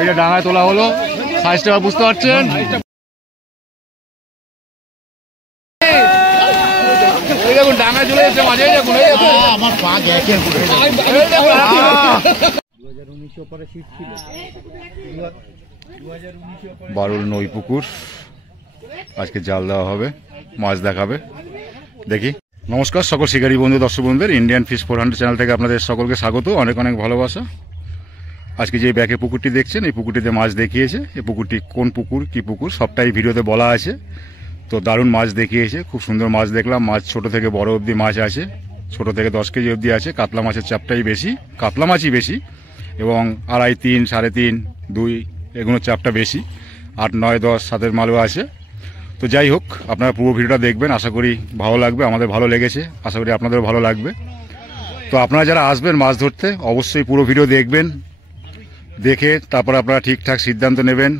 এটা ডাঙায় তোলা হলো, সাইজটা বুঝতে পারছেন। দেখুন ডাঙায় চলে যাচ্ছে মাঝে, দেখুন আমার পা গেছে। 12 নই পুকুর আজকে জাল দেওয়া হবে, মাছ দেখাবে, দেখি। নমস্কার সকল শিকারী বন্ধু, দর্শক বন্ধুদের ইন্ডিয়ান ফিশ 400 চ্যানেল থেকে আপনাদের সকলকে স্বাগত, অনেক অনেক ভালোবাসা। আজকে যে ব্যাকে পুকুরটি দেখছেন, এই পুকুরটিতে মাছ দেখিয়েছে। এই পুকুরটি কোন পুকুর, কি পুকুর, সবটাই ভিডিওতে বলা আছে। তো দারুণ মাছ দেখিয়েছে, খুব সুন্দর মাছ দেখলাম। মাছ ছোট থেকে বড় অবধি মাছ আছে, ছোট থেকে 10 কেজি অবধি আছে। কাতলা মাছের চাপটাই বেশি, কাতলা মাছই বেশি, এবং 2.5, 3, 3.5, 2 এগুলোর চাপটা বেশি। 8, 9, 10 7 মালও আছে। তো যাই হোক, আপনারা পুরো ভিডিওটা দেখবেন, আশা করি ভালো লাগবে। আমাদের ভালো লেগেছে, আশা করি আপনাদেরও ভালো লাগবে। তো আপনারা যারা আসবেন মাছ ধরতে, অবশ্যই পুরো ভিডিও দেখবেন, দেখে তারপর আপনারা ঠিকঠাক সিদ্ধান্ত নেবেন।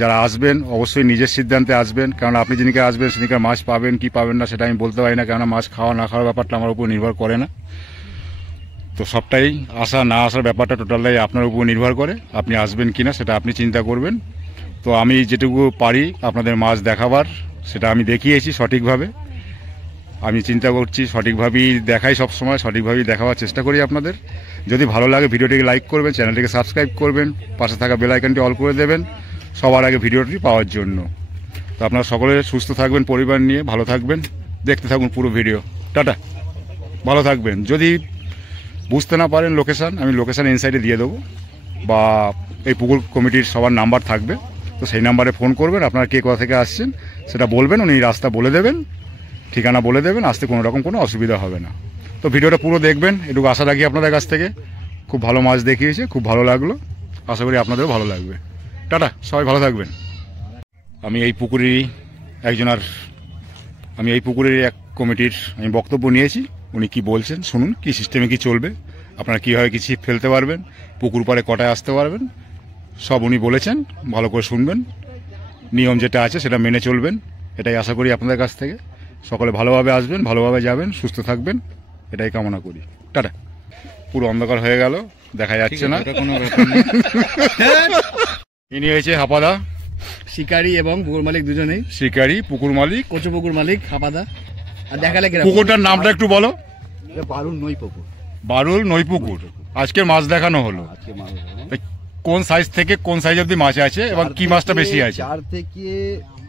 যারা আসবেন অবশ্যই নিজের সিদ্ধান্তে আসবেন, কারণ আপনি যেদিকে আসবেন সেদিকে মাছ পাবেন কি পাবেন না সেটা আমি বলতে পারি না, কেননা মাছ খাওয়া না খাওয়ার ব্যাপারটা আমার উপর নির্ভর করে না। তো সবটাই আসা না আসার ব্যাপারটা টোটালটাই আপনার উপর নির্ভর করে, আপনি আসবেন কিনা সেটা আপনি চিন্তা করবেন। তো আমি যেটুকু পারি আপনাদের মাছ দেখাবার, সেটা আমি দেখিয়েছি সঠিকভাবে। আমি চিন্তা করছি সঠিকভাবেই দেখাই, সবসময় সঠিকভাবেই দেখাবার চেষ্টা করি আপনাদের। যদি ভালো লাগে ভিডিওটিকে লাইক করবেন, চ্যানেলটিকে সাবস্ক্রাইব করবেন, পাশে থাকা বেল আইকনটি অল করে দেবেন সবার আগে ভিডিওটি পাওয়ার জন্য। তো আপনারা সকলে সুস্থ থাকবেন, পরিবার নিয়ে ভালো থাকবেন, দেখতে থাকুন পুরো ভিডিও। টাটা, ভালো থাকবেন। যদি বুঝতে না পারেন লোকেশান, আমি লোকেশান ইনসাইডে দিয়ে দেবো, বা এই পুকুর কমিটির সবার নাম্বার থাকবে, তো সেই নাম্বারে ফোন করবেন। আপনারা কে কোথা থেকে আসছেন সেটা বলবেন, উনি রাস্তা বলে দেবেন, ঠিকানা বলে দেবেন, আসতে কোনো রকম কোনো অসুবিধা হবে না। তো ভিডিওটা পুরো দেখবেন, এটুকু আশা রাখি আপনাদের কাছ থেকে। খুব ভালো মাছ দেখিয়েছে, খুব ভালো লাগলো, আশা করি আপনাদেরও ভালো লাগবে। টাটা, সবাই ভালো থাকবেন। আমি এই পুকুরেরই এক কমিটির আমি বক্তব্য নিয়েছি। উনি কি বলছেন শুনুন, কি সিস্টেমে কি চলবে, আপনারা কীভাবে কি ছিপ ফেলতে পারবেন, পুকুর পাড়ে কটায় আসতে পারবেন, সব উনি বলেছেন। ভালো করে শুনবেন, নিয়ম যেটা আছে সেটা মেনে চলবেন, এটাই আশা করি আপনাদের কাছ থেকে। সকলে ভালোভাবে আসবেন, ভালোভাবে যাবেন, সুস্থ থাকবেন, এটাই কামনা করি। টাটা। পুরো অন্ধকার হয়ে গেল, দেখা যাচ্ছে না। ইনি হয়েছে হাপাদা, শিকারি এবং পুকুর মালিক দুজনেই। শিকারি, পুকুর মালিক, কচু পুকুর মালিক হাপাদা। আর দেখালে পুকুরটার নামটা একটু বলো। বারুল নই পুকুর। বারুল নই পুকুর। আজকে মাছ দেখানো হলো। কোন সাইজ থেকে কোন সাইজ অবধি মাছ আছে এবং কি মাছটা বেশি আছে? 4 থেকে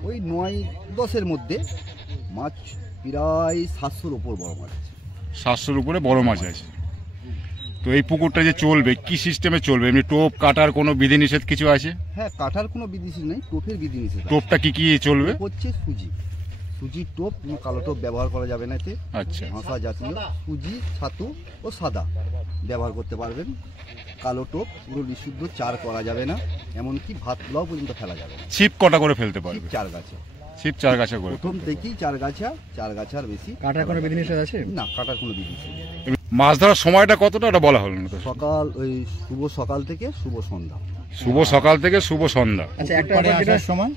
ওই 9, 10-এর মধ্যে মাছ প্রায় 700-র উপর বড় মাছ আছে। 700-র উপরে বড় মাছ আছে। তো এই পুকুরটা যে চলবে কি সিস্টেমে চলবে? এমনি টোপ কাটার কোনো বিধিনিষেধ কিছু আছে? হ্যাঁ, কাটার কোনো বিধিনিষেধ নেই, টোপের বিধিনিষেধ। টোপটা কি কি চলবে? হচ্ছে সুজির টোপ, কোনো কালো টোপ ব্যবহার করা যাবে না এতে। আচ্ছা, ভাষা জাতীয় সুজি, ছাতু ও সাদা ব্যবহার করতে পারবেন। কালো টোপ পুরো বিশুদ্ধ, চার করা যাবে না, এমনকি ভাত পোলাও পর্যন্ত ফেলা যাবে না। ছিপ কটা করে ফেলতে পারবে? 4 গাছা। ছিপ 4 গাছা করে। প্রথম থেকেই 4 গাছার বেশি। কাটার কোনো বিধিনিষেধ আছে? না, কাটার কোনো বিধিনিষেধ নেই। মাছ ধরার সময়টা কতটা ওটা বলা হলো না তো? সকাল, ওই শুভ সকাল থেকে শুভ সন্ধ্যা। শুভ সকাল থেকে শুভ সন্ধ্যা। আচ্ছা, একটা আসার সময়,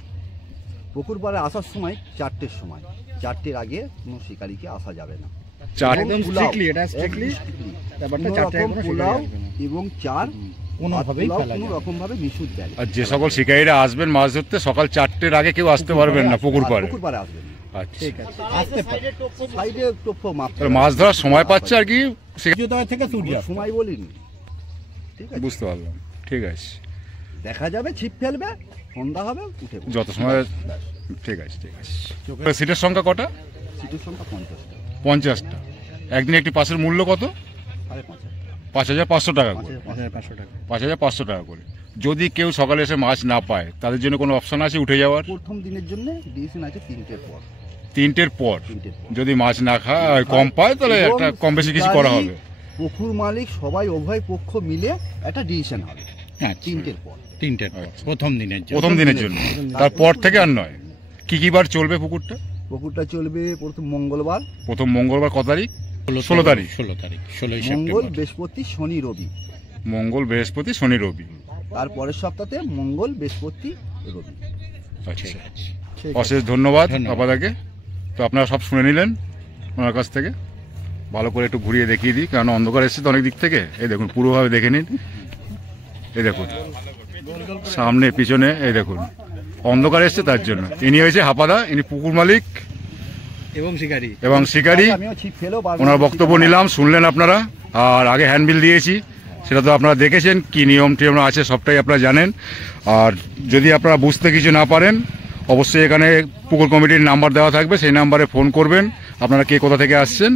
পুকুর পাড়ে আসার সময় 4টের সময়। 4টের আগে কোনো শিকারীকে আসা যাবে না। একদম স্ট্রিক্টলি, এটা স্ট্রিক্টলি ব্যাপারটা। 4টা পোলাও এবং চার কোনোভাবেই ফেলা কোনো রকম ভাবে নিষিদ্ধ দেয়। আর যে সকল শিকারীরা আসবেন মাছ ধরতে, সকাল 4টের আগে কেউ আসতে পারবেন না পুকুর পাড়ে। পুকুর পাড়ে আসবেন। আচ্ছা, ঠিক আছে, আসতে পারে। সাইডে টোপ মাপ মাছ ধরার সময় পাচ্ছে আর কি, থেকে সময় বলিনি। ঠিক আছে, বুঝতে পারলাম। ঠিক আছে, দেখা যাবে, ছিপ ফেলবে, সন্ধ্যা হবে, উঠে যত সময়। ঠিক আছে, ঠিক আছে। সিটের সংখ্যা কটা? সিটের সংখ্যা 50টা। 50টা। একদিন একটি পাসের মূল্য কত? 5,500 টাকা করে। 5,500 টাকা। 5,500 টাকা করে। যদি কেউ সকালে এসে মাছ না পায়, তাদের জন্য কোনো অপশন আছে উঠে যাওয়ার? প্রথম দিনের জন্য ডিসিশন আছে 3টের পর। 3টের পর যদি মাছ না খায়, কম পায়, তাহলে একটা কম বেশি কিছু করা হবে। পুকুর মালিক সবাই, উভয় পক্ষ মিলে একটা ডিসিশন হবে। হ্যাঁ, 3টের পর। 3টের পর, প্রথম দিনের জন্য। তারপর থেকে আর নয়। কি কি বার চলবে পুকুরটা? পুকুরটা চলবে প্রথম মঙ্গলবার। প্রথম মঙ্গলবার কত তারিখ? 16 তারিখ। 16 মঙ্গল, বৃহস্পতি, শনি, রবি। মঙ্গল, বৃহস্পতি, শনি, রবি। তারপরের সপ্তাহে মঙ্গল, বৃহস্পতি, রবি। আচ্ছা, অশেষ ধন্যবাদ আপনাদেরকে। তো আপনারা সব শুনে নিলেন ওনার কাছ থেকে। ভালো করে একটু ঘুরিয়ে দেখিয়ে দিই, কারণ অন্ধকার এসেছে তো অনেক দিক থেকে। এই দেখুন, পুরোভাবে দেখে নিন। এই দেখুন সামনে পিছনে, এই দেখুন অন্ধকার এসছে তার জন্য। ইনি হয়েছে হাপাদা, ইনি পুকুর মালিক এবং শিকারী। আমিও ছিপ ফেলেও পারবো ওনার না। বক্তব্য নিলাম, শুনলেন আপনারা। আর আগে হ্যান্ডবিল দিয়েছি, সেটা তো আপনারা দেখেছেন কি নিয়ম টিয়ম আছে, সবটাই আপনারা জানেন। আর যদি আপনারা বুঝতে কিছু না পারেন, অবশ্যই এখানে পুকুর কমিটির নাম্বার দেওয়া থাকবে, সেই নাম্বারে ফোন করবেন। আপনারা কে কোথা থেকে আসছেন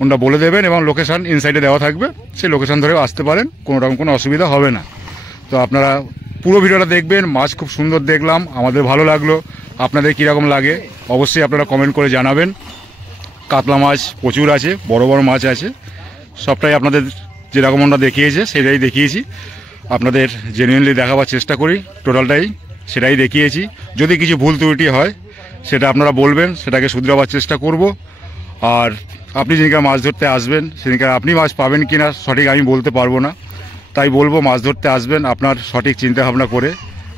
ওনারা বলে দেবেন, এবং লোকেশান ইনসাইডে দেওয়া থাকবে, সেই লোকেশান ধরেও আসতে পারেন, কোনো রকম কোনো অসুবিধা হবে না। তো আপনারা পুরো ভিডিওটা দেখবেন। মাছ খুব সুন্দর দেখলাম, আমাদের ভালো লাগলো। আপনাদের কীরকম লাগে অবশ্যই আপনারা কমেন্ট করে জানাবেন। কাতলা মাছ প্রচুর আছে, বড় বড় মাছ আছে, সবটাই আপনাদের যেরকম আমরা দেখিয়েছে সেটাই দেখিয়েছি। আপনাদের জেনুইনলি দেখাবার চেষ্টা করি, টোটালটাই সেটাই দেখিয়েছি। যদি কিছু ভুল ত্রুটি হয় সেটা আপনারা বলবেন, সেটাকে শুধরাবার চেষ্টা করব। আর আপনি যেদিনকে মাছ ধরতে আসবেন সেদিনকে আপনি মাছ পাবেন কি না সঠিক আমি বলতে পারবো না, তাই বলবো মাছ ধরতে আসবেন আপনার সঠিক চিন্তাভাবনা করে।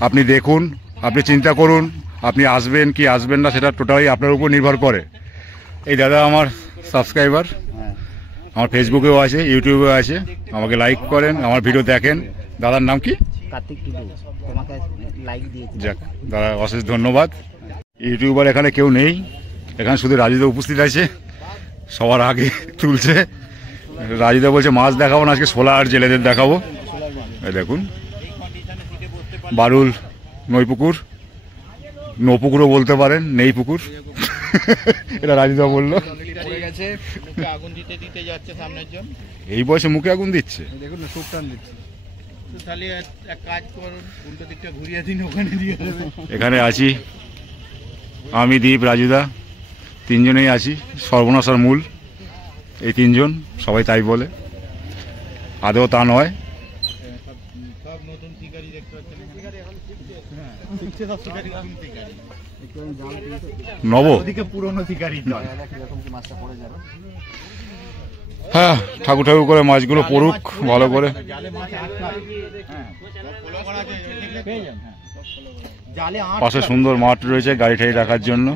আপনি দেখুন, আপনি চিন্তা করুন, আপনি আসবেন কি আসবেন না সেটা টোটালি আপনার উপর নির্ভর করে। এই দাদা আমার সাবস্ক্রাইবার, আমার ফেসবুকেও আছে, ইউটিউবেও আছে, আমাকে লাইক করেন, আমার ভিডিও দেখেন। দাদার নাম কি? কার্তিক টুডু, তোমাকে লাইক দিয়েছি। যাক দাদা, অশেষ ধন্যবাদ। ইউটিউবার এখানে কেউ নেই, এখানে শুধু রাজুদা উপস্থিত আছে, সবার আগে তুলছে। রাজুদা বলছে মাছ দেখাবো না, আজকে শোলা আর জেলেদের দেখাবো। এই দেখুন বারুল নৈপুকুর, নৌপুকুরও বলতে পারেন, নেই পুকুর। এটা রাজুদা বললো। আগুন দিতে দিতে যাচ্ছে সামনের জন, এই বয়সে মুখে আগুন দিচ্ছে। দেখুন না সুপ টান দিচ্ছে। তো তাহলে এক কাজ করুন, উল্টো দিকটা ঘুরিয়ে দিন, ওখানে দিয়ে দেবে। এখানে আছি আমি, দীপ, রাজুদা, তিনজনেই আছি। সর্বনাশার মূল এই তিনজন, সবাই তাই বলে, আদৌ তা নয়। সব নতুন শিকারি দেখতে পাচ্ছেন, শিখছে সব শিকারি, নতুন শিকারি। নব ওদিকে পুরনো শিকারি জল। হ্যাঁ, ঠাকুর ঠাকুর করে মাছগুলো পড়ুক ভালো করে। জালে মাছ আটকায়, হ্যাঁ ফলো করা আছে, পেয়ে যান। হ্যাঁ জালে পাশে সুন্দর মাঠ রয়েছে গাড়ি ঠাড়ি রাখার জন্য।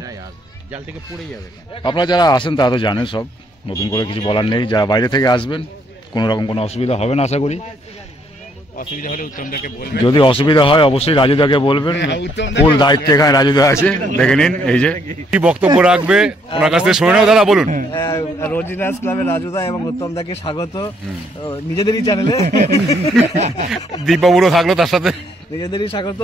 জাল থেকে পড়ে যাবে। আপনারা যারা আসেন তারা তো জানেন সব, নতুন করে কিছু বলার নেই। যারা বাইরে থেকে আসবেন কোনো রকম কোনো অসুবিধা হবে না আশা করি। অসুবিধা হলে উত্তমদাকে বলবেন। যদি অসুবিধা হয় অবশ্যই রাজুদাকে বলবেন, ফুল দায়িত্বে এখানে রাজুদা আছে। দেখে নিন এই যে কি বক্তব্য রাখবে ওনার কাছ থেকে শুনে নেব। দাদা বলুন। রোজিনাস ক্লাবের রাজুদা এবং উত্তমদাকে স্বাগত নিজেদেরই চ্যানেলে। দীপবাবুরও থাকলো তার সাথে, নিজেদেরই স্বাগত।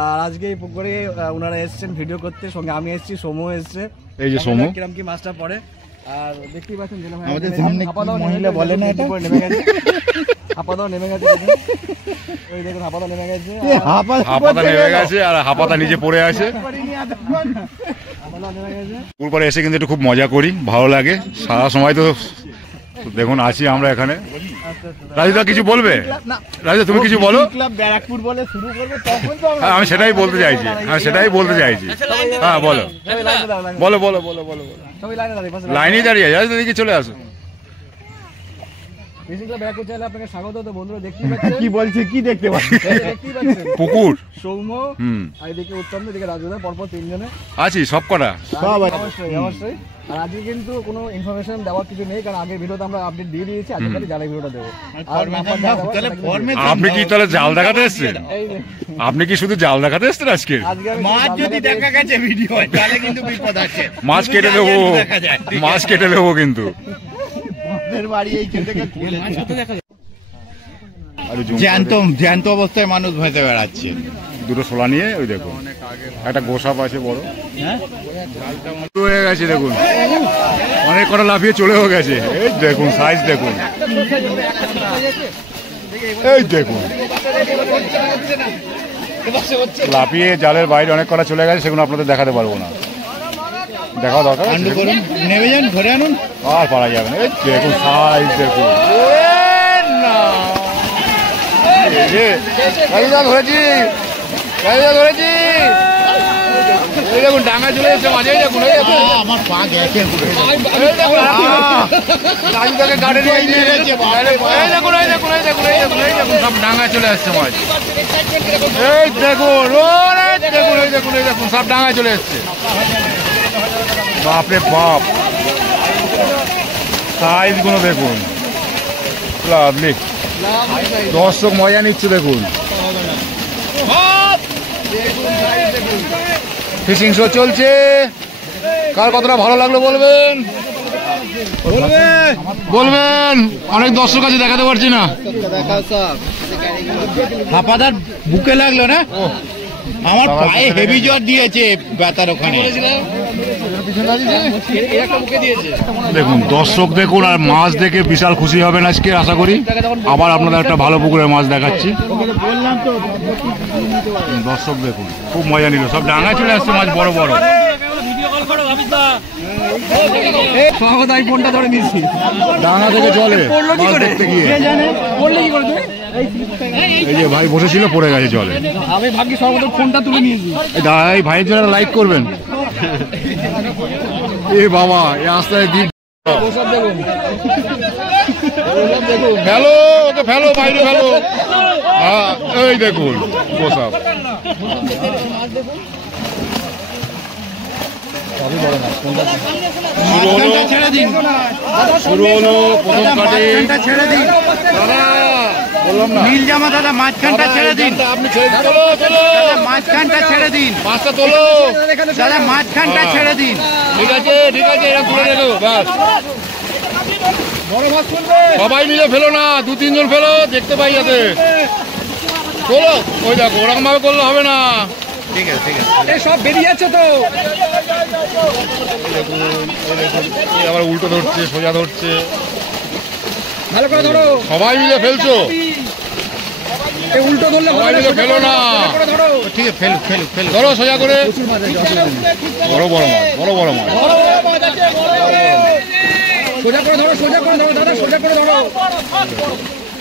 আর আজকে এই পুকুরে ওনারা এসেছেন ভিডিও করতে, সঙ্গে আমি এসেছি, সোমু এসছে। এই যে সোমু, কিরম কি মাছটা পড়ে। আর দেখতেই পাচ্ছেন আমাদের সামনে কি মহিলা বলে না এটা? নেমে গেছে, হাপাদাও নেমে গেছে। ওই দেখুন হাপাদা নেমে গেছে, হাপাতা নেমে গেছে আর হাপাতা নিচে পড়ে আছে। হাপাদা নেমে গেছে। পুকুর পাড়ে এসে কিন্তু একটু খুব মজা করি, ভালো লাগে। সারা সময় তো দেখুন আছি আমরা এখানে। রাজুদা কিছু বলবে? রাজুদা তুমি কিছু বলো। ক্লাব ব্যারাকপুর বলে শুরু করবে, তখন তো হ্যাঁ, আমি সেটাই বলতে চাইছি, হ্যাঁ সেটাই বলতে চাইছি। হ্যাঁ বলো সবাই লাইনে দাঁড়াও, বলো বলো বলো বলো বলো। সবাই লাইনে দাঁড়িয়ে লাইনেই দাঁড়িয়ে আছে, রাজুদা দিকে চলে আসো। বেসিক ক্লাব ব্যারাকপুর চ্যানেলে আপনাকে স্বাগত। তো বন্ধুরা দেখতেই পাচ্ছেন কি বলছে, কি দেখতে পাচ্ছি? দেখতেই পাচ্ছেন পুকুর সৌম্য, হুম আর এদিকে উত্তম, এদিকে রাজুদা, পরপর তিনজনে। আছি সব কটা। অবশ্যই অবশ্যই। আর আজকে কিন্তু কোনো ইনফরমেশন দেওয়ার কিছু নেই, কারণ আগের ভিডিওতে আমরা আপডেট দিয়ে দিয়েছি, আজকে খালি জালের ভিডিওটা দেবো। আর নাম্বার দেওয়া যাবে, তাহলে সেটা কিন্তু ফর্মে আপনি কি তাহলে জাল দেখাতে এসছেন? এই যে, আপনি কি শুধু জাল দেখাতে এসছেন আজকে? আজকে আমি মাছ জাল যদি দেখাতে দেখা গেছে ভিডিও, তাহলে কিন্তু বিপদ আছে। মাছ কেটে দেবো, মাছ কেটে দেবো কিন্তু। আমাদের বাড়ি এই থেকে খুলে আরে জুম জ্যান্ত জ্যান্ত অবস্থায় মানুষ ভেসে বেড়াচ্ছে। দুটো শোলা নিয়ে ওই দেখুন একটা গোসাপ আছে বড়, হ্যাঁ হয়ে গেছে দেখুন, অনেক কটা লাফিয়ে চলেও গেছে। এই দেখুন সাইজ দেখুন, এই দেখুন লাফিয়ে জালের বাইরে অনেক কটা চলে গেছে, সেগুলো আপনাদের দেখাতে পারবো না। দেখাও দরকার আছে? করুন, নেমে যান, ধরে আনুন। আর পারা যাবে না। এই দেখুন সাইজ দেখুন, ধরেছি ধরেছি। এই দেখুন ডাঙা চলে এসছে মাঝে, দেখুন আমার পা গেছে রাজুদাকে গাড়ি নিয়ে এই দেখুন এই দেখুন এই দেখুন এই দেখুন এই দেখুন সব ডাঙা চলে আসছে মাছ। এই দেখুন ওরে দেখুন এই দেখুন এই দেখুন সব ডাঙা চলে এসছে। বাপরে বাপ, সাইজ গুলো দেখুন, লাভলি। দর্শক মজা নিচ্ছে দেখুন। ফিশিং শো চলছে, কার কতটা ভালো লাগলো বলবেন বলবেন। অনেক দর্শক আছে, দেখাতে পারছি না। হাপাদার বুকে লাগলো না, আমার পায়ে হেভি জ্বর দিয়েছে ব্যথার ওখানে। দেখুন দর্শক দেখুন, আর মাছ দেখে বিশাল খুশি হবেন আজকে আশা করি। আবার আপনাদের একটা ভালো পুকুরের মাছ দেখাচ্ছি। দর্শক দেখুন খুব মজা নিল, সব ডাঙায় চলে আসছে মাছ বড় বড়। ফোনটা ধরে নিচ্ছি, ডাঙা থেকে চলে মাছ দেখতে গিয়ে। এই যে ভাই বসেছিল, পড়ে গেছে জলে। আমি ভাগ্যি সর্বপ্রথম ফোনটা তুলে নিয়েছি। এই ভাইয়ের জন্য লাইক করবেন। এ বাবা, এ রাস্তায় দিন ফেলো, ওকে ফেলো, বাইরে ফেলো। হ্যাঁ এই দেখুন গোসাপ। শুরু হলো প্রথম কাটে, ছেড়ে দিন দাদা বললাম না নীল জামা দাদা, মাঝখানটা ছেড়ে দিন। আপনি ছেড়ে দিন, চলো চলো, মাঝখানটা ছেড়ে দিন মাছটা তোলো দাদা, মাঝখানটা ছেড়ে দিন। ঠিক আছে ঠিক আছে, এটা তুলে রেখো ব্যাস। সবাই মিলে ফেলো না, 2-3 জন ফেলো, দেখতে পাই যাতে। চলো, ওই দেখো ওরকম ভাবে করলে হবে না। ঠিক আছে ঠিক আছে, সব বেরিয়ে যাচ্ছে তো। এই আবার উল্টো ধরছে, সোজা ধরছে, ভালো করে ধরো, সবাই মিলে ফেলছো। উল্টো ধরলে সবাই মিলে ফেলো না, ধরো। ঠিক আছে, ফেলু ফেলু ফেলু। ধরো সোজা করে। বড় বড় মাছ, বড় বড় মাছ। সোজা করে ধরো, সোজা করে ধরো দাদা, সোজা করে ধরো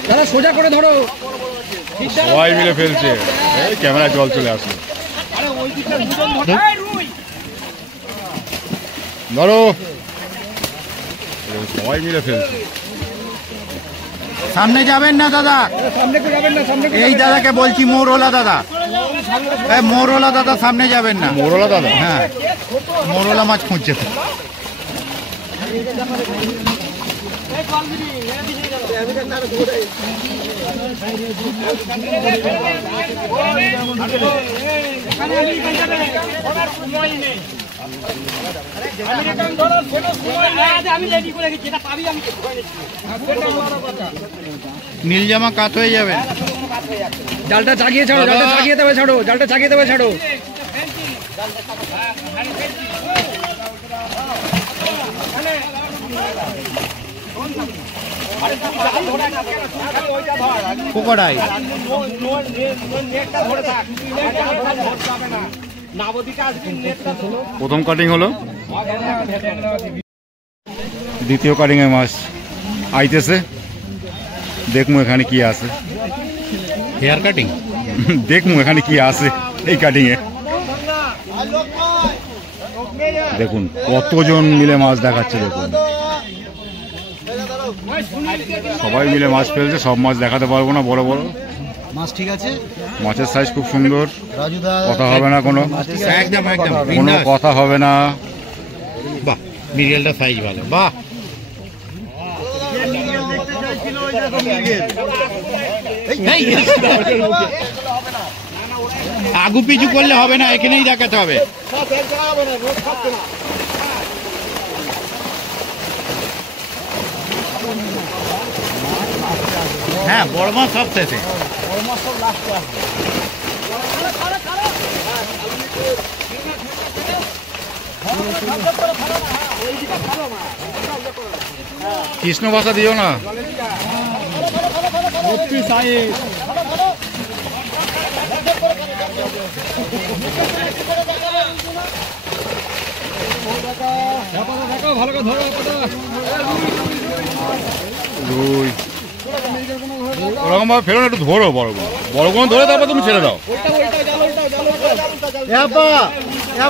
দাদা, সোজা করে ধরো। সবাই মিলে ফেলছে, এই ক্যামেরায় জল চলে আসলো। ধরো, সবাই মিলে ফেলছে। সামনে যাবেন না দাদা, সামনে একটু যাবেন না, সামনে একটু এই দাদাকে বলছি, মোরওয়ালা দাদা, এই মোরওয়ালা দাদা সামনে যাবেন না। মোরলা দাদা, হ্যাঁ, মোরওয়ালা মাছ খুঁজছে তো। নীল জামা কাত হয়ে যাবে। জালটা চাগিয়ে ছাড়ো, জালটা চাগিয়ে দেবে ছাড়ো, জালটা চাগিয়ে দেবে ছাড়ো। পোকড়াই প্রথম কাটিং হলো, দ্বিতীয় কাটিং এর মাছ আইতেছে। দেখমু এখানে কি আছে, হেয়ার কাটিং। দেখমু এখানে কি আছে এই কাটিং এ। দেখুন কতজন মিলে মাছ দেখাচ্ছে, দেখুন সবাই মিলে মাছ ফেলছে। সব মাছ দেখাতে পারবো না, বড় বড় মাছ ঠিক আছে, মাছের সাইজ খুব সুন্দর, রাজুদা কথা হবে না কোনো, একদম একদম কোনো কথা হবে না। বাহ, মিরিয়ালটা সাইজ ভালো, বাহ। আগু পিছু করলে হবে না, এখানেই দেখাতে হবে। হ্যাঁ, বড় মাছ সব শেষে। কৃষ্ণ ভাষা দিও না। ভালো করে ধরো, রুই ওরকম ভাবে ফেলো না, একটু ধরো বড় বড়, বড় কোনো ধরে তারপর তুমি ছেড়ে দাও।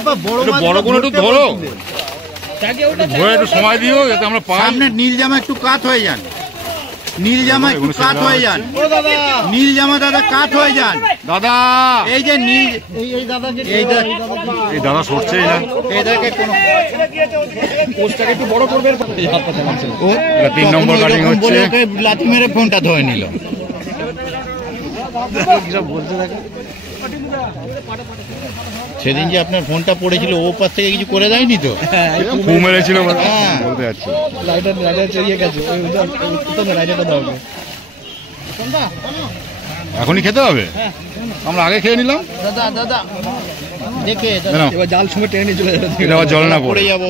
একটু বড় কোনো একটু ধরো, ধরে একটু সময় দিও যাতে আমরা পাই। সামনে নীল জামা একটু কাত হয়ে যান, নীল জামা একটু কাত হয়ে যান, নীল জামা দাদা কাত হয়ে যান দাদা। এই যে নীল, এই দাদা সরছেই না। এদেরকে কোনো একটু বড় করবে। ও 3 নম্বর কাটিং হচ্ছে। লাথি মেরে ফোনটা ধরে নিল। সেদিন যে আপনার ফোনটা পড়েছিল ও পাশ থেকে কিছু করে দেয়নি তো? ফু মেরেছিল হ্যাঁ। বলতে যাচ্ছি। রাইডার চড়িয়ে গেছে রাইডারটা দাও। এখনই খেতে হবে? আমরা আগে খেয়ে নিলাম। দাদা দেখে জানো, এবার জাল সময় টেনে নিয়ে চলে যাবে। এটা আবার জল না পড়ে। পড়ে যাবো।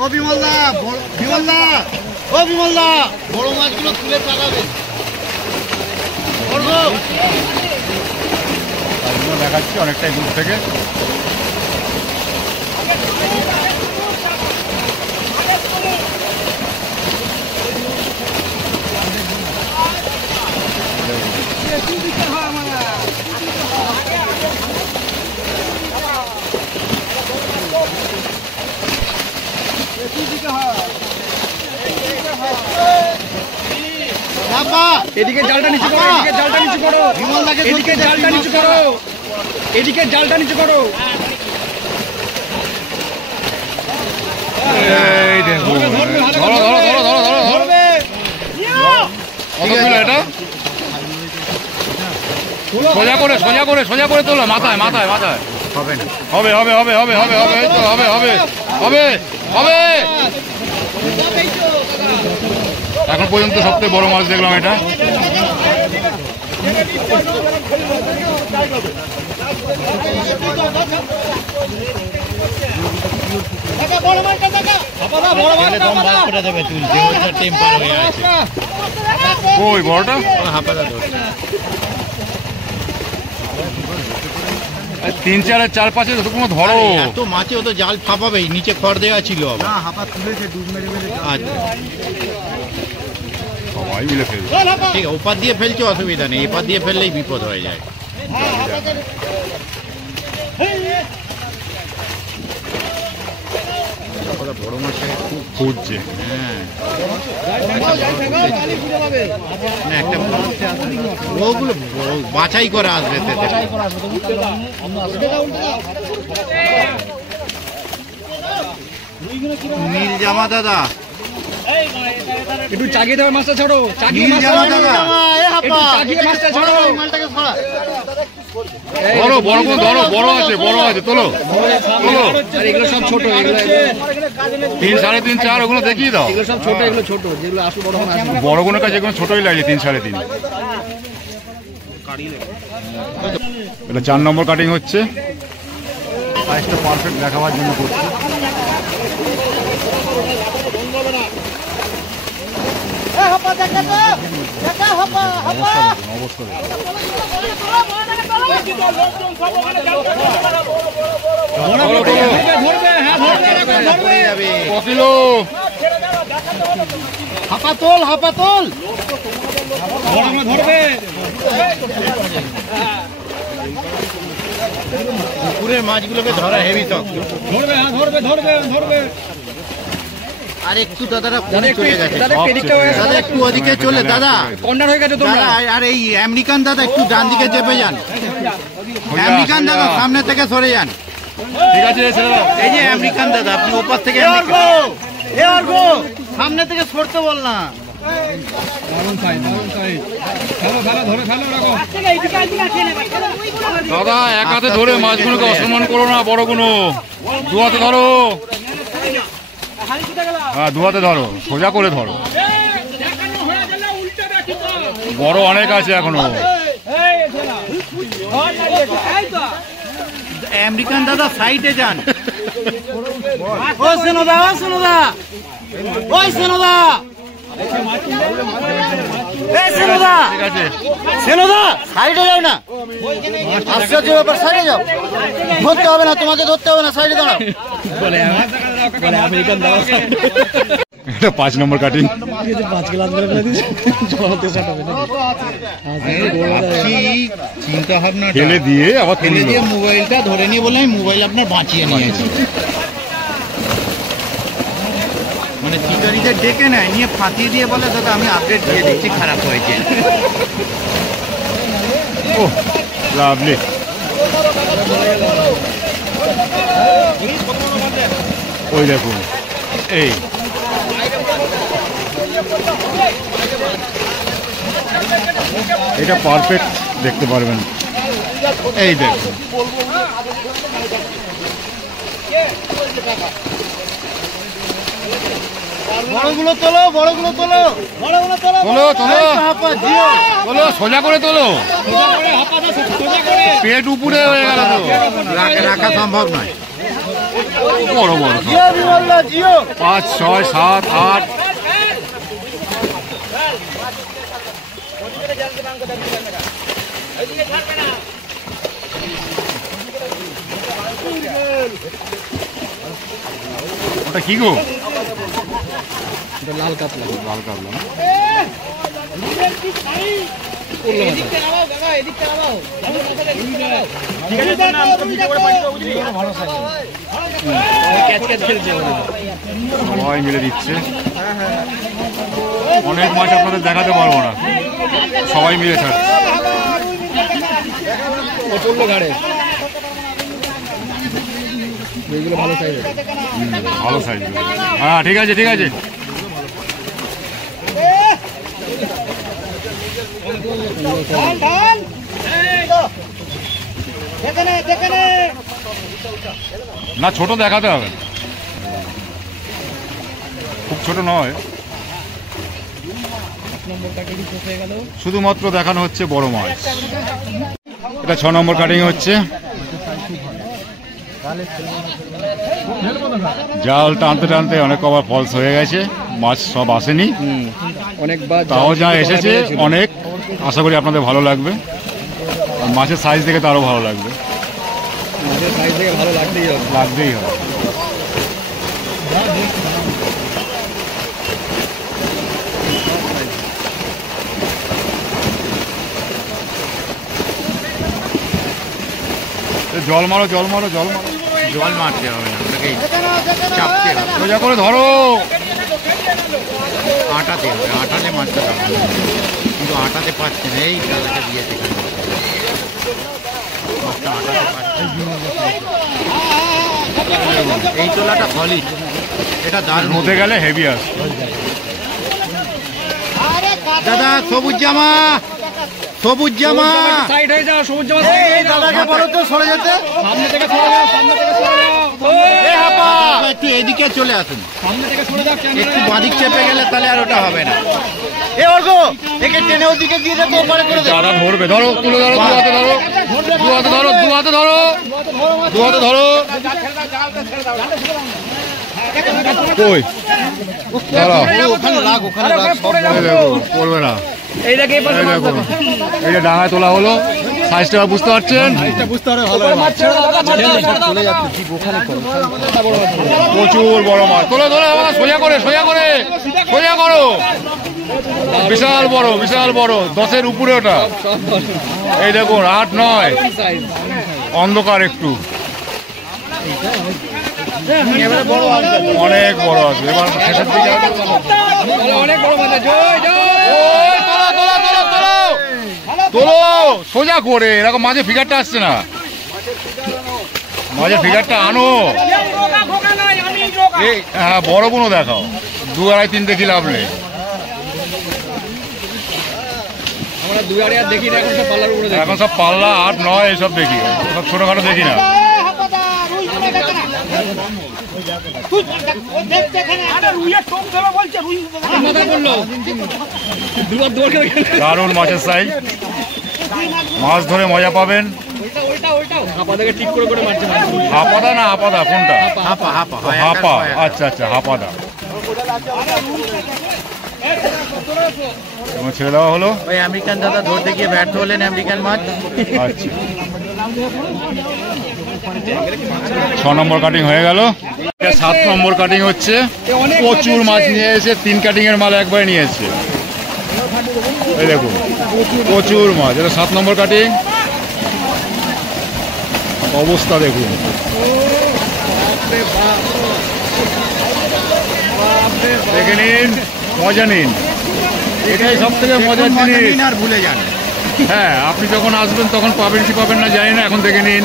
ও বিমলদা, বিমলদা, ও বিমলদা, বড় মাছগুলো তুলে চালাবে। দেখাচ্ছি অনেকটাই দূর থেকে। এদিকে জালটা নিচু করো, এদিকে জালটা নিচু করো, এদিকে জালটা নিচু করো, এদিকে জালটা নিচু করো। এই দেখো, ধরো ধরো ধরো ধরো ধরো ধরো। কত কিলো এটা? সোজা করে সোজা করে সোজা করে তোলো, মাথায় মাথায় মাথায়। হবে হবে হবে হবে হবে হবে হবে এই তো হবে হবে হবে হবে। এখন পর্যন্ত সবথেকে বড় মাছ দেখলাম এটা। ওই বড়টা তিন চারের চার পাঁচে কোনো ধরো। এত মাছে ও তো জাল ফাঁপাবেই, নিচে খড় দেওয়া ছিল আবার। না, হাপা তুলেছে, ডুব মেরে মেরে। আচ্ছা সবাই মিলে ফেলবে। ঠিক আছে, ওপার দিয়ে ফেলছে অসুবিধা নেই, এপার দিয়ে ফেললেই বিপদ হয়ে যায়। বড় মাছটাকে খুব খুঁজছে। হ্যাঁ না, একটা ওগুলো বাছাই করে আসবে। নীল জামা দাদা, একটু চাগিয়ে দেওয়ার মাছটা ছাড়ো, চাগিয়ে নীল মাছটা জামা ছাড়ো, দাদা, একটু চাগিয়ে মাছটা ছাড়ো। ধরো বড় কোন ধরো, বড় আছে বড় আছে, তোলো তোলো। আর এগুলো সব ছোট, এগুলো তিন সাড়ে তিন চার ওগুলো দেখিয়ে দাও। এগুলো সব ছোট, এগুলো ছোট, যেগুলো আসল বড় মাছ আসবে। বড় কোনো কাছে কোনো ছোটই লাগছে তিন সাড়ে তিন। এটা 4 নম্বর কাটিং হচ্ছে। সাইজটা পারফেক্ট দেখাবার জন্য করছি। কিলো হাপা তোল, হাপা তোল। ধরবে পুকুরের মাছগুলোকে ধরা হেভি শক্ত। ধরবে, হ্যাঁ ধরবে ধরবে ধরবে। আর একটু দাদারা কোণে চলে গেছে, দাদা এদিকটা হয়ে দাদা একটু ওদিকে চলে, দাদা কর্নার হয়ে গেছে তোমরা। দাদা, আর এই আমেরিকান দাদা একটু ডান দিকে চেপে যান। আমেরিকান দাদা সামনে থেকে সরে যান। ঠিক আছে ছেড়ে দাও। এই যে আমেরিকান দাদা, আপনি ওপার থেকে সামনে থেকে সরতে বল না। দারুণ সাইজ, দারুণ সাইজ। ফেলো ফেলো, ধরে ফেলো রাখো। দাদা এক হাতে ধরে মাছগুলোকে অসম্মান করো না, বড়গুলো দু হাতে ধরো। হ্যাঁ দু হাতে ধরো, সোজা করে ধরো। বড় অনেক আছে এখনো। আমেরিকান দাদা সাইডে যান। ও সেনোদা, ও সেনোদা, ওই সেনোদা, এই সেনোদা, ঠিক আছে সেনোদা, সাইডে যাও না। আশ্চর্য ব্যাপার, সাইডে যাও। ধরতে হবে না, তোমাকে ধরতে হবে না, সাইডে দাঁড়াও। বলে আমেরিকান দাদা এটা 5 নম্বর কাটিং। 5 গ্লাস মেরে ফেলে দিয়েছে, জলাতে সেটা হবে নাকি? চিন্তা ভাবনা ফেলে দিয়ে আবার ফেলে তুলে দিয়ে দিয়ে মোবাইলটা ধরে নিয়ে বলে আমি মোবাইল আপনার বাঁচিয়ে নিয়েছি। মানে শিকারীদের ডেকে নেয়, নিয়ে ফাঁসিয়ে দিয়ে বলে দাদা আমি আপডেট দিয়ে দিচ্ছি, খারাপ হয়েছে। ও লাভলি। ওই দেখুন, এই এটা পারফেক্ট দেখতে পারবেন। এই দেখুন, বড়গুলো তোলো, বড়গুলো তোলো, বড়গুলো তোলো, তোলো তোলো হাপা জিও। তোলো, সোজা করে তোলো, পেট উপরে হয়ে গেল তো, রাখা সম্ভব নয়। বড় বড় সব। জিও বিমল্লা জিও। 5, 6, 7, 8। ওটা কি গো? লাল কাতলা। লাল কাতলা না? সবাই মিলে দিচ্ছে। অনেক মাছ আপনাদের দেখাতে পারবো না, সবাই মিলে ছাড়ছে। পড়লো ঘাড়ে, এইগুলো ভালো সাইজের। ভালো সাইজ। হ্যাঁ ঠিক আছে, ঠিক আছে। না ছোট দেখাতে হবে, খুব ছোট নয়, শুধুমাত্র দেখানো হচ্ছে বড় মাছ। এটা 6 নম্বর কাটিং হচ্ছে। জাল টানতে টানতে অনেক কবার ফলস হয়ে গেছে, মাছ সব আসেনি, অনেকবার তাও যা এসেছে অনেক। আশা করি আপনাদের ভালো লাগবে, আর মাছের সাইজ দেখে তো আরও ভালো লাগবে, মাছের সাইজ থেকে ভালো লাগতেই হবে। লাগতেই হবে। জল মারো, জল মারো, জল মারো। জল মারতে হবে না, ওটাকে চাপতে হবে, সোজা করে ধরো। আটাতে হবে, আটাতে মারতে হবে। কিন্তু আটাতে পাচ্ছে না, এই গালাটা দিয়েছে এখানে। মাছটা আটাতে পাচ্ছে না। এই তোলাটা ফলি, এটা দারুণ। মধ্যে গেলে হেভি আসে। দাদা সবুজ জামা, সবুজ জামা। সাইড হয়ে যাও, সবুজ জামা। এই দাদাকে বলো তো সরে যেতে। সামনে থেকে সরে যাও, সামনে থেকে সরে যাও। এই হাপা, একটু এদিকে চলে আসুন। সামনে থেকে সরে যাও, একটু বাঁদিক চেপে গেলে তাহলে আর ওটা হবে না। এ অর্ঘ, একে টেনে ওদিকে দিয়ে দে, তো ওপারে করে দে। দাদা ধরবে, ধরো, তুলে ধরো, দু হাতে ধরো, দু হাতে ধরো, দু হাতে ধরো, দু হাতে ধরো। কই দাঁড়াও, ওখানে রাখ, ওখানে রাখ, সব এই দেখো, পড়বে না। এই দেখে এই দেখুন, এই যে ডাঙায় তোলা হলো, সাইজটা বুঝতে পারছেন? বুঝতে হবে ভালো মাছ ছেড়ে দাও, মাছ ছেড়ে দাও। চলে যাচ্ছে ঠিক ওখানে করো। প্রচুর বড় মাছ। তোলে তোলে, আমার সোজা করে, সোজা করে, সোজা করো। বিশাল বড়, বিশাল বড়, 10-এর উপরে ওটা। এই দেখুন, 8, 9, সাইজ অন্ধকার একটু, অনেক বড় আছে। এবার শেষের দিকে অনেক বড় মাছ। জয় জয়। ওই, তোলো, তোলো, তোলো, তোলো, তোলো, সোজা করে। এরকম মাঝে ফিগারটা আসছে না, মাঝে ফিগারটা আনো। এই হ্যাঁ, বড় কোনো দেখাও, 2, 2.5, 3 দেখি লাভ নেই। আমরা দুই আড়ে আর দেখি না, এখন সব পাল্লার উপরে দেখি। এখন সব পাল্লা 8, 9 এইসব দেখি, সব ছোটখাটো দেখি না। মাথা পড়লো, দুবার দৌড় করে গেল। দারুণ মাছের সাইজ, মাছ ধরে মজা পাবেন। হাপা দেখে ঠিক করে করে মারছে মাছ। হাপাদা না আপাদা, কোনটা? হাপা, হাপা, হয় হাপা, একটা, হয় আচ্ছা আচ্ছা, হাপাদা। তোমার ছেড়ে দেওয়া হলো। ওই আমেরিকান দাদা ধরতে গিয়ে ব্যর্থ হলেন, আমেরিকান মাছ। আচ্ছা, 6 নম্বর কাটিং হয়ে গেল। 7 নম্বর কাটিং হচ্ছে। প্রচুর মাছ নিয়ে এসে 3 কাটিং এর মাল একবারে নিয়ে এসছে। এই দেখুন, প্রচুর মাছ। এটা 7 নম্বর কাটিং, অবস্থা দেখুন। দেখে নিন, মজা নিন, এটাই সব থেকে মজার মজা জিনিস। নিন আর ভুলে যান। হ্যাঁ, আপনি যখন আসবেন তখন পাবেন কি পাবেন না জানি না, এখন দেখে নিন।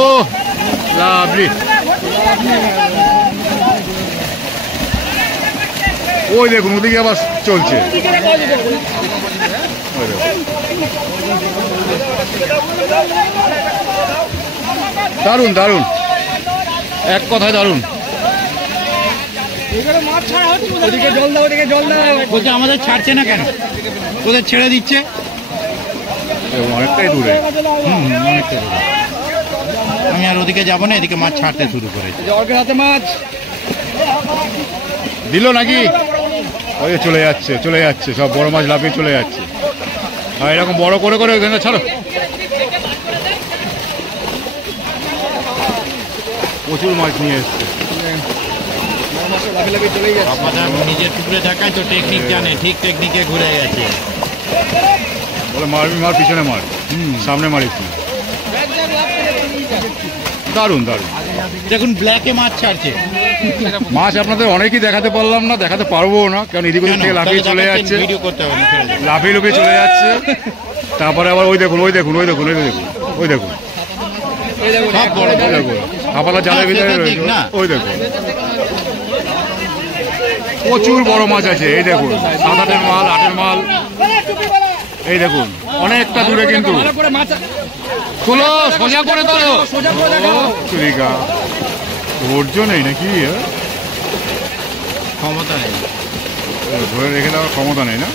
ও লাভলি। ওই দেখুন ওদিকে আবার চলছে। দারুণ দারুণ, এক কথায় দারুণ। বলছে আমাদের ছাড়ছে না কেন, ওদের ছেড়ে দিচ্ছে। অনেকটাই দূরে। অনেকটাই দূরে। আমি আর ওদিকে যাবো না, এদিকে মাছ ছাড়তে শুরু করেছি। হাতে মাছ দিল নাকি? ওই চলে যাচ্ছে চলে যাচ্ছে, সব বড় মাছ লাফিয়ে চলে যাচ্ছে। আর এরকম বড় করে করে ওখানে ছাড়ো। প্রচুর মাছ নিয়ে এসছে। আপনারা নিজের টুকরে থাকায় তো টেকনিক জানে, ঠিক টেকনিকে ঘুরে গেছে। বলে মারবি মার, পিছনে মার, সামনে মারিস না। দারুণ দারুণ। দেখুন ব্ল্যাকে মাছ ছাড়ছে। মাছ আপনাদের অনেকই দেখাতে পারলাম না, দেখাতে পারবো না, কারণ এদিক ওদিক থেকে লাফিয়ে চলে যাচ্ছে, ভিডিও করতে হবে না, লাফিয়ে লুফিয়ে চলে যাচ্ছে। তারপরে আবার ওই দেখুন ওই দেখুন ওই দেখুন ওই দেখুন ওই দেখুন সব বড় ওই দেখুন হাপালা জালের ভিতরে রয়েছে। ওই দেখুন প্রচুর বড় মাছ আছে। এই দেখুন 7-8 মাল 8 মাল। এই দেখুন অনেকটা দূরে, কিন্তু তোলো সোজা করে তোলো। চুরিকা ধৈর্য নেই নাকি, ক্ষমতা নেই, ধরে রেখে দেওয়ার ক্ষমতা নেই না।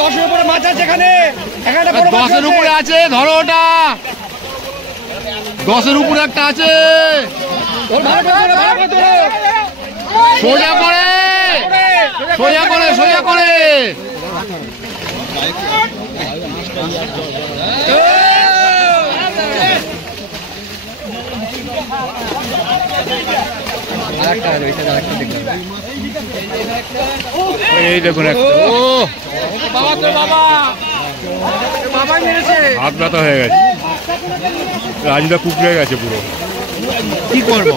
দশের উপরে মাছ আছে এখানে, 10-এর উপরে আছে, ধরো ওটা 10-এর উপরে একটা আছে। সোজা করে সোজা করে সোজা করে। এই দেখুন একটা, ও হাত ব্যথা হয়ে গেছে, রাজুদা কুকড়ে গেছে পুরো। কি করবো?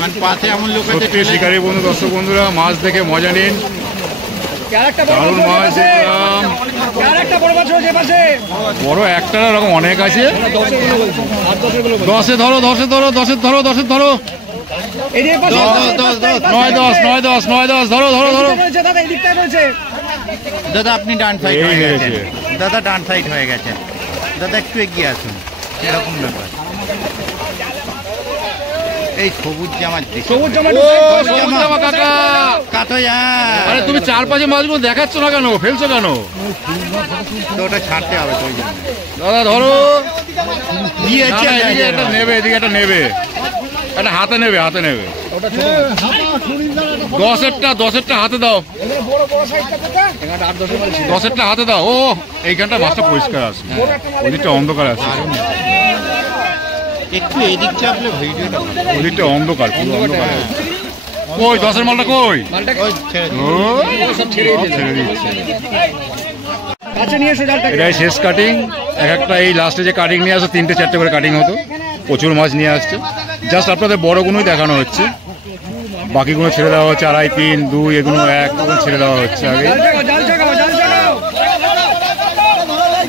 মানে পাশে এমন লোক আছে। সত্যি শিকারী বন্ধু, দর্শক বন্ধুরা, মাছ দেখে মজা নিন। দারুণ মাছ দেখলাম। বড় একটা এরকম অনেক আছে। 10-এ ধরো 10-এ ধরো 10-এ ধরো 10-এ ধরো 9-10 ধরো ধরো ধরো। দাদা আপনি ডান সাইড হয়ে গেছেন, দাদা ডান সাইড হয়ে গেছেন, দাদা একটু এগিয়ে আসুন। এরকম ব্যাপার। এই সবুজ জামা, সবুজ জামা কাকা কাটো। আরে তুমি 4-5 মাছগুলো দেখাচ্ছ না কেন, ফেলছো কেন? তো ওটা ছাড়তে হবে তো। দাদা ধরো, দিয়েছে এদিকে একটা নেবে, এদিকে একটা নেবে, একটা হাতে নেবে, হাতে নেবে। 10-এরটা হাতে দাও, 10-এরটা হাতে দাও। ও এইখানটা মাছটা পরিষ্কার আছে, ওদিকটা অন্ধকার আছে, একটু এদিক চাপলে ভিডিওটা ওদিকটা অন্ধকার, পুরো অন্ধকার। কই 10-এর মালটা কই? সব ছেড়ে দিচ্ছে। এটাই শেষ কাটিং। এক একটা এই লাস্টে যে কাটিং নিয়ে আসো 3-4টে করে কাটিং হতো। প্রচুর মাছ নিয়ে আসছে, জাস্ট আপনাদের বড়গুলোই দেখানো হচ্ছে, বাকিগুলো ছেড়ে দেওয়া হচ্ছে। 2.5, 3, 2 এগুলো 1 ছেড়ে দেওয়া হচ্ছে আগে।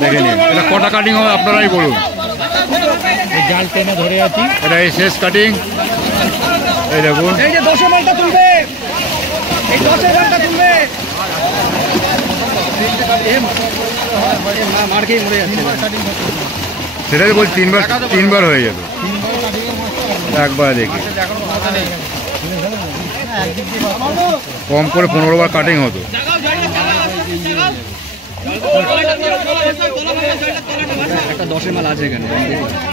দেখে নিন এটা কটা কাটিং হবে আপনারাই বলুন। জাল টেনে ধরে আছি, এটা এই শেষ কাটিং। এই দেখুন, এই যে 10-এর মালটা তুলবে, এই 10-এর মালটা তুলবে। সেটাই বলছি, 3বার হয়ে যাবে, একবার দেখি। কম করে 15 বার কাটিং হতো। একটা 10-এর মাল আছে এখানে,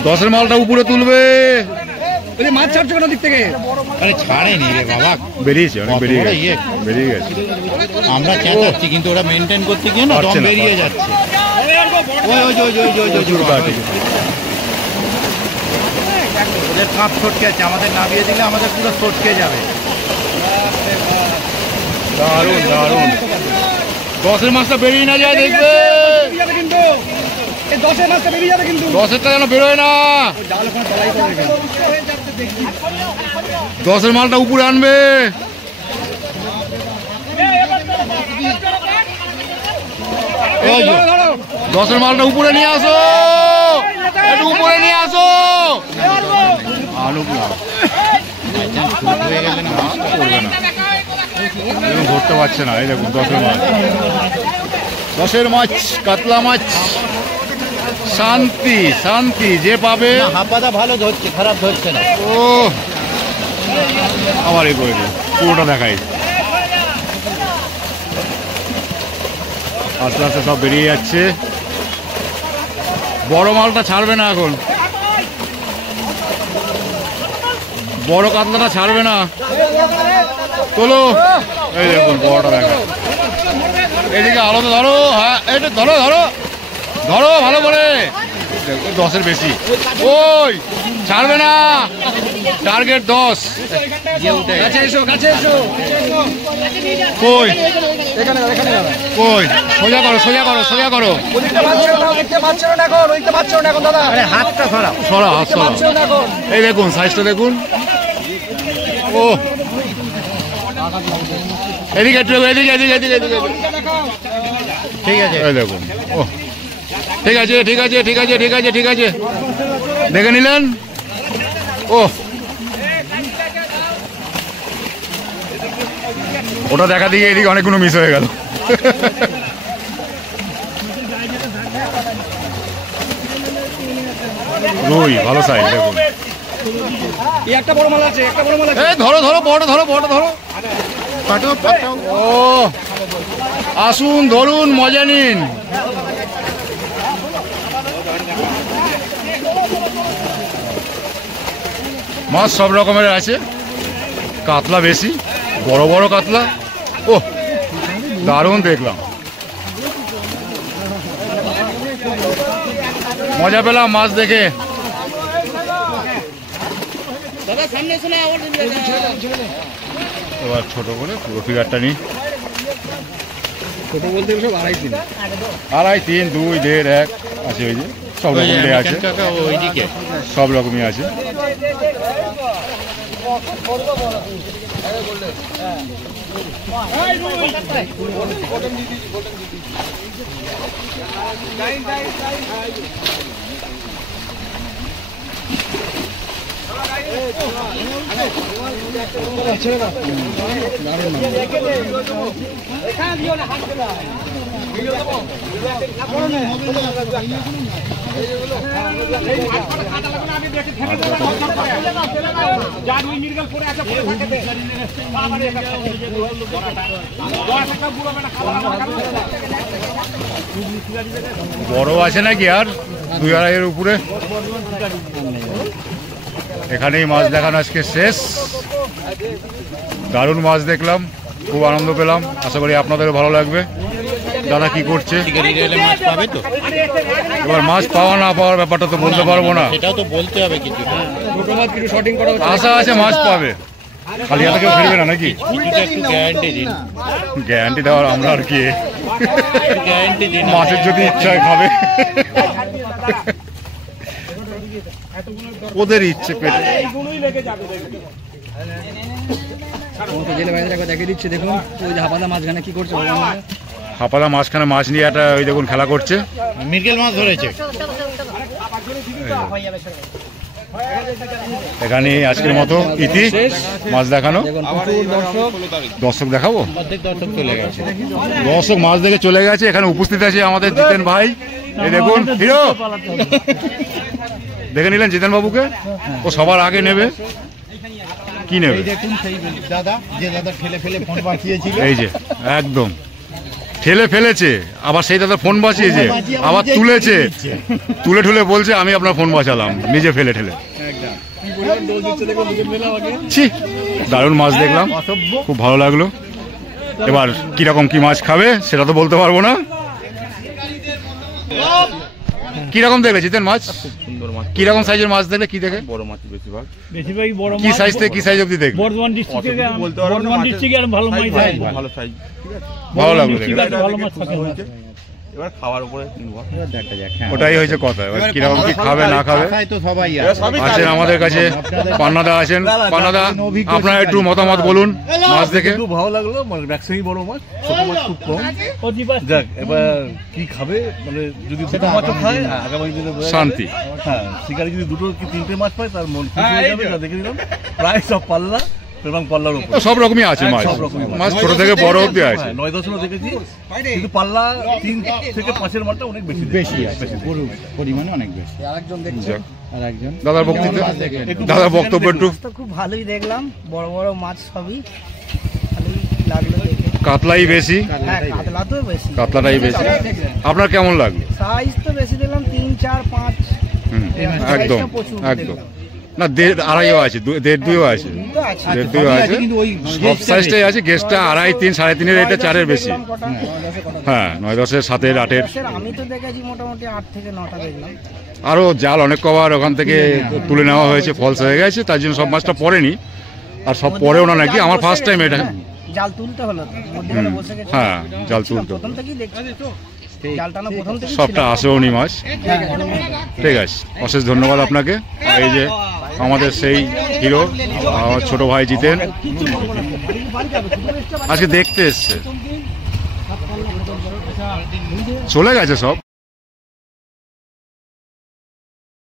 10-এর মালটা উপরে তুলবে। মাছ ছাড়ছো কেন দিক থেকে? আরে ছাড়েনি রে বাবা, বেরিয়েছে, অনেক বেরিয়ে গেছে, বেরিয়ে গেছে। আমরা চেঁচাচ্ছি কিন্তু ওরা মেনটেন করতে গিয়ে না দম বেরিয়ে যাচ্ছে। ওদের কাপ ছটকে আছে, আমাদের নামিয়ে দিলে আমাদের পুরো ছটকে যাবে। দারুণ দারুণ। 10-এর মাছটা বেরিয়ে না যায়, দেখবে কিন্তু 10-এর মাছটা বেরিয়ে যাবে, কিন্তু 10-এরটা যেন বেরোয় না। জাল ওখানে তলাই করে রেখে 10-এর মালটা উপরে আনবে। এই যে, 10-এর মালটা উপরে নিয়ে আসো, একটু উপরে নিয়ে আসো। আলু না করবে না, ধরতে পারছে না। এই দেখুন 10-এর মাছ, 10-এর মাছ, কাতলা মাছ। শান্তি শান্তি, যে পাবে। হাপাদা ভালো ধরছে, খারাপ ধরছে না। ও আবার এই করে পুরোটা দেখাই। আস্তে আস্তে সব বেরিয়ে যাচ্ছে। বড় মালটা ছাড়বে না এখন, বড় কাতলাটা ছাড়বে না। তোলো, এই দেখুন বড়টা দেখা। এদিকে আলাদা ধরো, হ্যাঁ এটা ধরো ধরো ধরো ভালো করে। 10-এর বেশি, ওই ছাড়বে না, টার্গেট 10। কই কই, সোজা করো সোজা করো সোজা করো। হাতটা সরাও। সরা হাত সরা। এই দেখুন সাইজটা দেখুন। ও এদিকে একটু, এদিকে এদিকে এদিকে এদিকে। ঠিক আছে, এই দেখুন। ও ঠিক আছে ঠিক আছে ঠিক আছে ঠিক আছে ঠিক আছে, দেখে নিলেন। ও ওটা দেখা দিয়ে এদিকে অনেকগুলো মিস হয়ে গেল। রুই ভালো সাইজ দেখুন। একটা বড় মাল আছে, একটা বড় মাল আছে। এই ধরো ধরো, বড় ধরো বড় ধরো। ও আসুন ধরুন, মজা নিন। মাছ সব রকমের আছে, কাতলা বেশি, বড় বড় কাতলা। ও দারুণ দেখলাম, মজা পেলাম মাছ দেখে। এবার ছোট করে পুরো ফিগারটা নিই। ছোট বলতে সব 2.5-3। 2.5, 3, 2, 1.5, 1 আছে। ওই যে সব রকমের আছে, ওইদিকে সব রকমই আছে। বড় আছে নাকি আর 2-2.5-এর উপরে? এখানেই মাছ দেখানো আজকে শেষ। দারুণ মাছ দেখলাম, খুব আনন্দ পেলাম। আশা করি আপনাদেরও ভালো লাগবে। দাদা কি করছে? মাছ পাবে তো? এবার মাছ পাওয়া না পাওয়ার ব্যাপারটা তো বলতে পারবো না, সেটাও তো বলতে হবে কিছু। ছোট মাছ কিছু শর্টিং করা হচ্ছে। আশা আছে মাছ পাবে, খালি হাতে কেউ ফিরবে না নাকি? কিছুটা একটু গ্যারান্টি দিন। গ্যারান্টি দেওয়ার আমরা আর কি, গ্যারান্টি দিন। মাছের যদি ইচ্ছা হয় খাবে, ওদের ইচ্ছে পেটে। সমস্ত জেলে বাইরে একবার দেখিয়ে দিচ্ছে, দেখুন ওই যে হাপাদা মাছখানে কি করছে। হাপাদা মাঝখানে মাছ নিয়ে একটা ওই দেখুন খেলা করছে। মৃগেল মাছ ধরেছে। এখানে আজকের মতো ইতি, মাছ দেখানো। দেখুন প্রচুর দর্শক। দর্শক দেখাবো, অর্ধেক দর্শক চলে গেছে। দর্শক মাছ দেখে চলে গেছে। এখানে উপস্থিত আছে আমাদের জিতেন ভাই। এই দেখুন হিরো, দেখে নিলেন জিতেন বাবুকে, ও সবার আগে নেবে। কি নেবে? দেখুন সেই দাদা, যে দাদা ঠেলে ফেলে ফোন বাঁচিয়েছিল। এই যে একদম ঠেলে ফেলেছে, আবার সেই দাদা ফোন বাঁচিয়েছে, আবার তুলেছে, তুলে ঠুলে বলছে আমি আপনার ফোন বাঁচালাম, নিজে ফেলে ঠেলে। ছি, দারুণ মাছ দেখলাম, খুব ভালো লাগলো। এবার কিরকম কি মাছ খাবে সেটা তো বলতে পারবো না। কিরকম দেখলে জিতেন মাছ? সুন্দর মাছ, কিরকম সাইজের মাছ দেখলে? কি দেখে? বড় মাছ বেশিরভাগ। বেশিরভাগই বড় কি মাছ। সাইজ থেকে কি সাইজ অবধি দেখবে? বর্ধমান ডিস্ট্রিক্টে বলতে পারবো না, বর্ধমান মাছের ডিস্ট্রিক্টে আর ভালো মাছ সাইজ থাকে। ভালো সাইজ। ভালো লাগলো ডিস্ট্রিক্টে দেখে। আর ভালো মাছ থাকে। এবার খাওয়ার উপরে নির্ভর। ওটাই হয়েছে কথা, এবার কিরকম কি খাবে না খাবে। কথাই তো সবাই এবার সবই আছেন আমাদের কাছে পান্নাদা আছেন। পান্নাদা, আপনারা একটু মতামত বলুন মাছ দেখে। খুব ভালো লাগলো, মানে ম্যাক্সিমাম বড় মাছ, ছোট মাছ খুব কম। যাক, এবার কি খাবে, মানে যদি দুটো মাছও খায় আগামী দিনে বোঝা যাবে। শান্তি। হ্যাঁ, শিকারি যদি দুটো কি তিনটে মাছ পায় তার মন খুশি হয়ে যাবে। যা দেখে দিলাম প্রায় সব পাল্লা এবং পাল্লার উপর সব রকমই আছে মাছ, সব রকমই মাছ। মাছ ছোট থেকে বড় অব্দি আছে। 9-10 দেখেছি, কিন্তু পাল্লা 3 থেকে 5-এর মাছটা অনেক বেশি বেশি আছে, পরিমাণে অনেক বেশি। আরেকজন দেখছে যাক, দাদার বক্তব্য, দাদার বক্তব্য একটু। তো খুব ভালোই দেখলাম, বড় বড় মাছ সবই ভালোই লাগলো দেখে। কাতলাই বেশি, হ্যাঁ, কাতলা তো বেশি, কাতলাটাই বেশি। আপনার কেমন লাগলো? সাইজ তো বেশি দিলাম, 3, 4, 5। হুম, একদম একদম। না, 1.5 2.5 আছে, 1.5 আছে, 1.5 আছে, সব সাইজটাই আছে। গেস্টটা 2.5 3 3.5-এর, এটা 4-এর বেশি। হ্যাঁ, 9-10-এর 7-এর 8-এর। আমি তো দেখেছি মোটামুটি 8 থেকে 9টা দেখলাম। আরও জাল অনেক কবার ওখান থেকে তুলে নেওয়া হয়েছে, ফলস হয়ে গেছে, তার জন্য সব মাছটা পড়েনি। আর সব পরেও না নাকি, আমার ফার্স্ট টাইম এটা। জাল তুলতে হলো তো, মধ্যখানে বসে গেছে। হ্যাঁ, জাল তুলতে প্রথম থেকেই দেখছি জালটা, না প্রথম থেকেই সবটা আসেওনি মাছ। ঠিক আছে, অশেষ ধন্যবাদ আপনাকে। আর এই যে আমাদের সেই হিরো, আমার ছোট ভাই জিতেন, আজকে দেখতে এসছে। চলে গেছে সব।